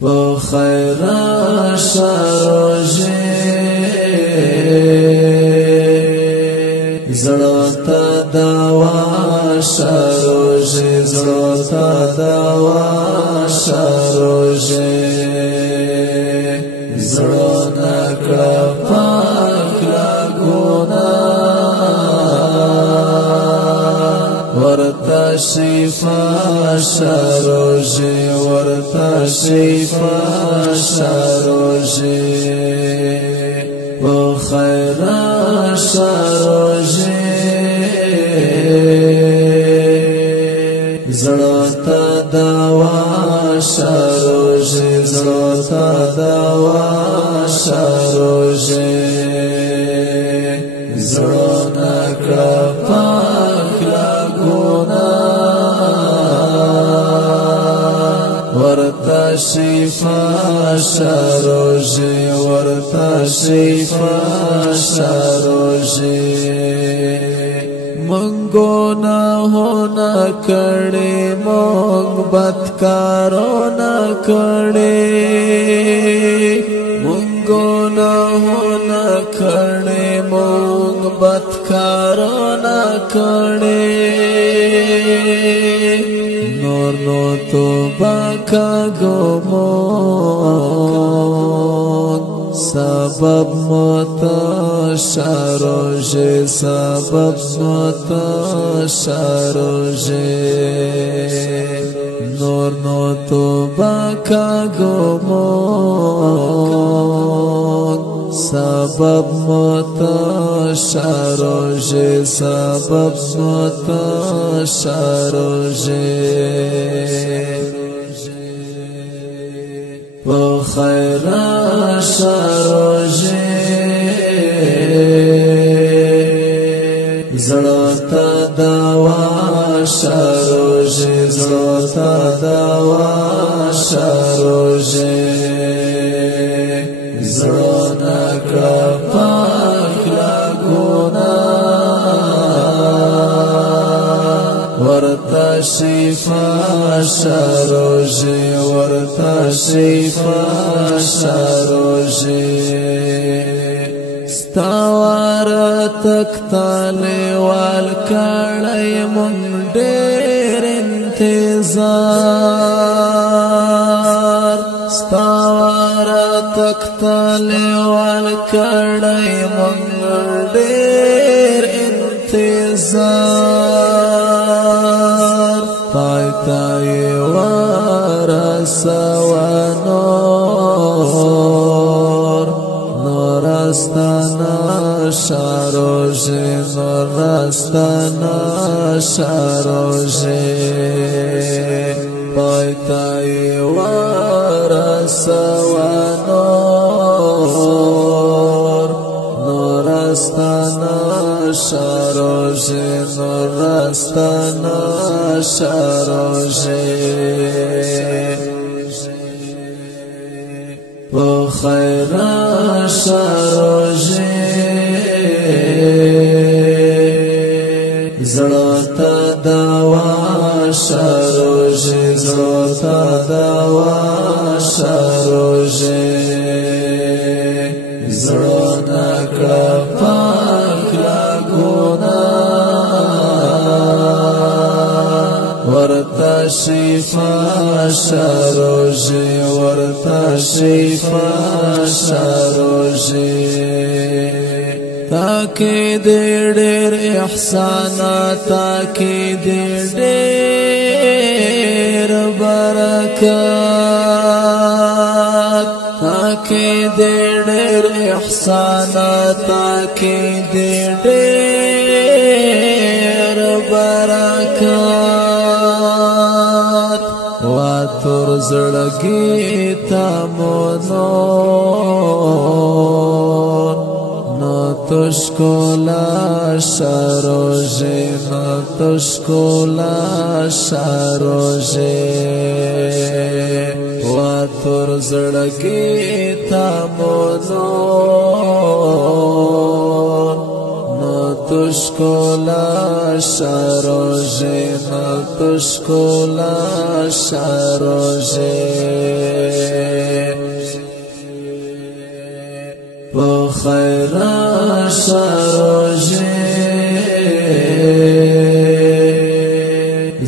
بخير شروجي زړه دوا شروجي زړه دوا شروجي زړه نکړه پاک لګونا ورته شفا شروجي ورته شفا شروجي بخير شروجي زړه دوا شروجي زړه دوا شروجي زړه نکړه پاک لګونا ورته شفا شروجي ورته شفا شروجي منگو نہ ہونا کڑے مونگ بدکارو نہ کڑے منگو نہ ہونا کڑے مونگ بدکارو نہ کڑے نور نو تو باکا گو مونگ سبب متا شروجي سبب متا شروجي نور نو تو باکا گمون سبب متا شروجي سبب متا شروجي بخير شروجي زړه دوا شروجي زړه دوا شروجي زړه نکړه پاک لګونا ورته شفا شروجي ورته شفا شروجي ستاوار تکتالی والکاڑی من دیر انتظار ستاوار تکتالی والکاڑی من دیر انتظار پایتای وارسوانو نورستانا شروجي نورستانا شروجي پایتای وارسوانو نورستانا شروجي نورستانا شروجي بخير شروجي زړه دوا شروجي زړه دوا شروجي زړه نکړه پاک لګونا ورته شفا شروجي ورته شفا شروجي تاکي ډېر احسانات تاکي ډېر برکات تاکي ډېر احسانات تاکي ډېر برکات واتر زړګي تامونو تشکولا شروجي تشکولا شروجي واتر زړګي تامونو تشکولا شروجي تشکولا شروجي خیر شروجی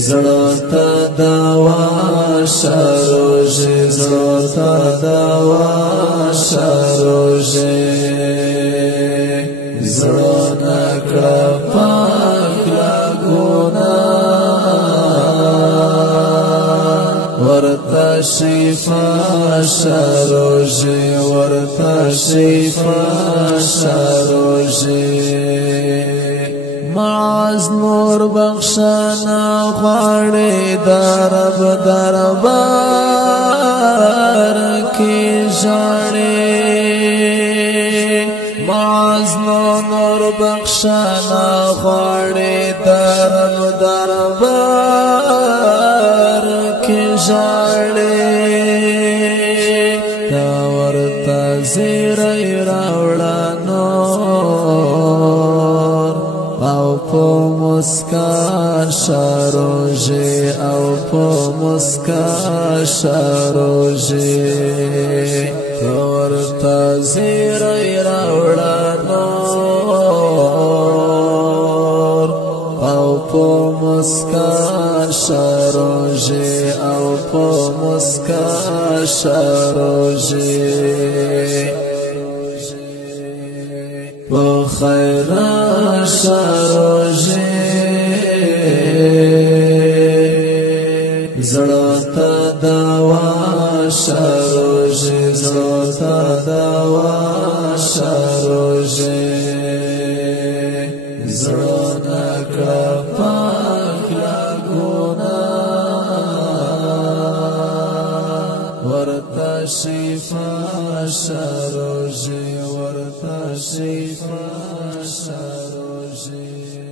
زړه دوا شروجی زړه دوا شروجی زړه نکړه پاک لګونا ورته شفا شروجی ورته شفا شروجی معاذ نور بخشنا غواړي درب دربار کې ژاړي معاذ نور بخشنا غواړي درب دربار کې ژاړي دا ورته زیری راوړه او په مسکا شروجی او په مسکا شروجی ورته زیری راوړه نور او په مسکا شروجی او په مسکا شروجی خیر شروجی زړه دوا شروجی زړه دوا شروجی زړه نکړه پاک لګونا ورته شفا شروجی ورته شفا شروجی